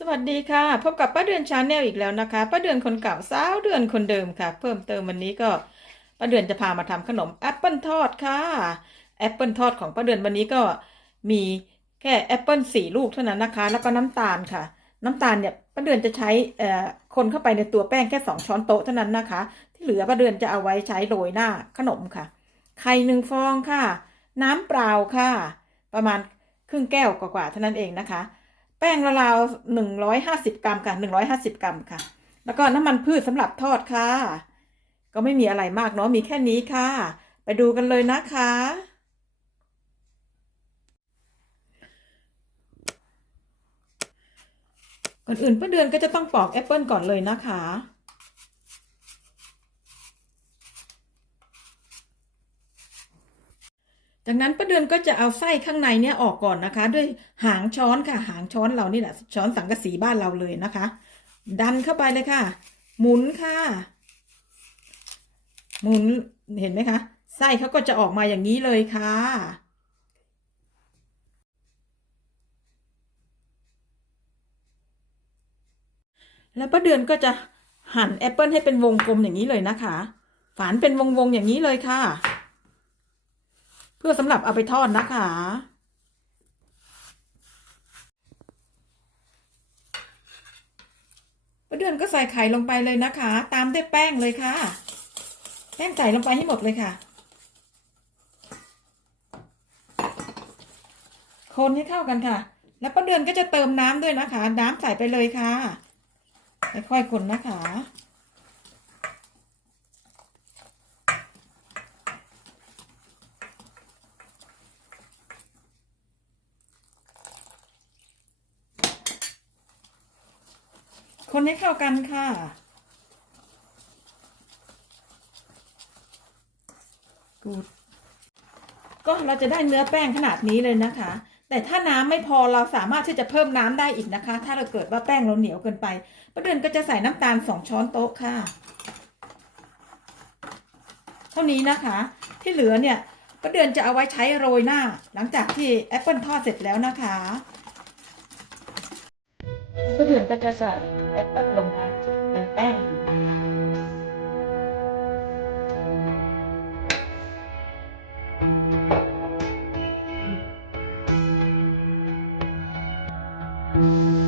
สวัสดีค่ะ พบกับป้าเดือนชาแนลอีกแล้วนะคะป้าเดือนคนเก่าสาวเดือนคนเดิมค่ะ เพิ่มเติมวันนี้ก็ป้าเดือนจะพามาทำขนมแอปเปิลทอดค่ะแอปเปิลทอดของป้าเดือนวันนี้ก็มีแค่แอปเปิลสี่ลูกเท่านั้นนะคะ แล้วก็น้ำตาลค่ะ น้ำตาลเนี่ยป้าเดือนจะใช้เอ่อคนเข้าไปในตัวแป้งแค่สองช้อนโต๊ะเท่านั้นนะคะ ที่เหลือป้าเดือนจะเอาไว้ใช้โรยหน้าขนมค่ะ ไข่หนึ่งฟองค่ะ น้ำเปล่าค่ะ ประมาณครึ่งแก้วกว่าๆเท่านั้นเองนะคะ แป้งราวๆหนึ่งร้อยห้าสิบกรัมค่ะหนึ่งร้อยห้าสิบกรัมค่ะ แล้วก็น้ำมันพืชสำหรับทอดค่ะ ก็ไม่มีอะไรมากเนาะมีแค่นี้ค่ะ ไปดูกันเลยนะคะก่อนอื่นป้าเดือนก็จะต้องปอกแอปเปิลก่อนเลยนะคะ จากนั้นป้าเดือนก็จะเอาไส้ข้างในเนี่ยออกก่อนนะคะ ด้วยหางช้อนค่ะ หางช้อนเรานี่แหละช้อนสังกะสีบ้านเราเลยนะคะ ดันเข้าไปเลยค่ะ หมุนค่ะ หมุนเห็นไหมคะไส้เขาก็จะออกมาอย่างนี้เลยค่ะแล้วป้าเดือนก็จะหั่นแอปเปิลให้เป็นวงกลมอย่างนี้เลยนะคะ ฝานเป็นวงๆอย่างนี้เลยค่ะ เพื่อสำหรับเอาไปทอดนะคะป้าเดือนก็ใส่ไข่ลงไปเลยนะคะ ตามด้วยแป้งเลยค่ะ แป้งใส่ลงไปให้หมดเลยค่ะ คนให้เข้ากันค่ะ แล้วป้าเดือนก็จะเติมน้ำด้วยนะคะ น้ำใส่ไปเลยค่ะ ค่อยๆคนนะคะ คนให้เข้ากันค่ะ กูดก็เราจะได้เนื้อแป้งขนาดนี้เลยนะคะ แต่ถ้าน้ำไม่พอเราสามารถที่จะเพิ่มน้ำได้อีกนะคะ ถ้าเราเกิดว่าแป้งเราเหนียวเกินไปประเดือนก็จะใส่น้ำตาลสองช้อนโต๊ะค่ะ เท่านี้นะคะ ที่เหลือเนี่ยประเดือนจะเอาไว้ใช้โรยหน้า หลังจากที่แอปเปิลทอดเสร็จแล้วนะคะ ผู้อื่นก็จะใส่แอปเปิ้ลลงมาแป้งอืม